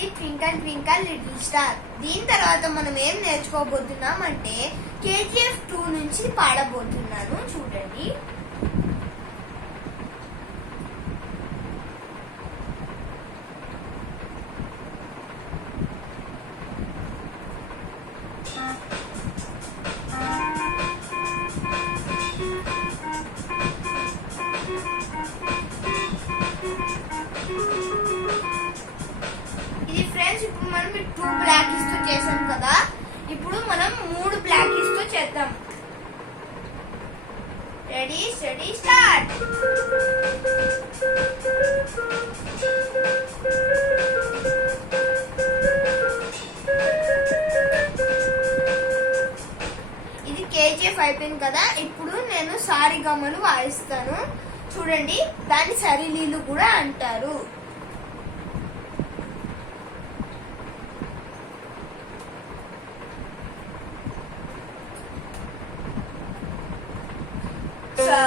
ఇది twinkle twinkle little star. దీని తర్వాత మనం ఏం నేర్చుకోబోతున్నాం అంటే KGF 2 నుంచి పాడబోతున్నాను, చూడండి. ఇది ఫ్రెండ్స్, ఇప్పుడు మనం 2 బ్లాక్ కీస్ తో చేసాం కదా, ఇప్పుడు మనం 3 బ్లాక్ కీస్ తో చేద్దాం. Ready steady start. ఇది KGF అయిపోయింది కదా, ఇప్పుడు నేను సారిగమలు వాయిస్తాను, చూడండి. దాన్ని సరిలీలు కూడా అంటారు. సా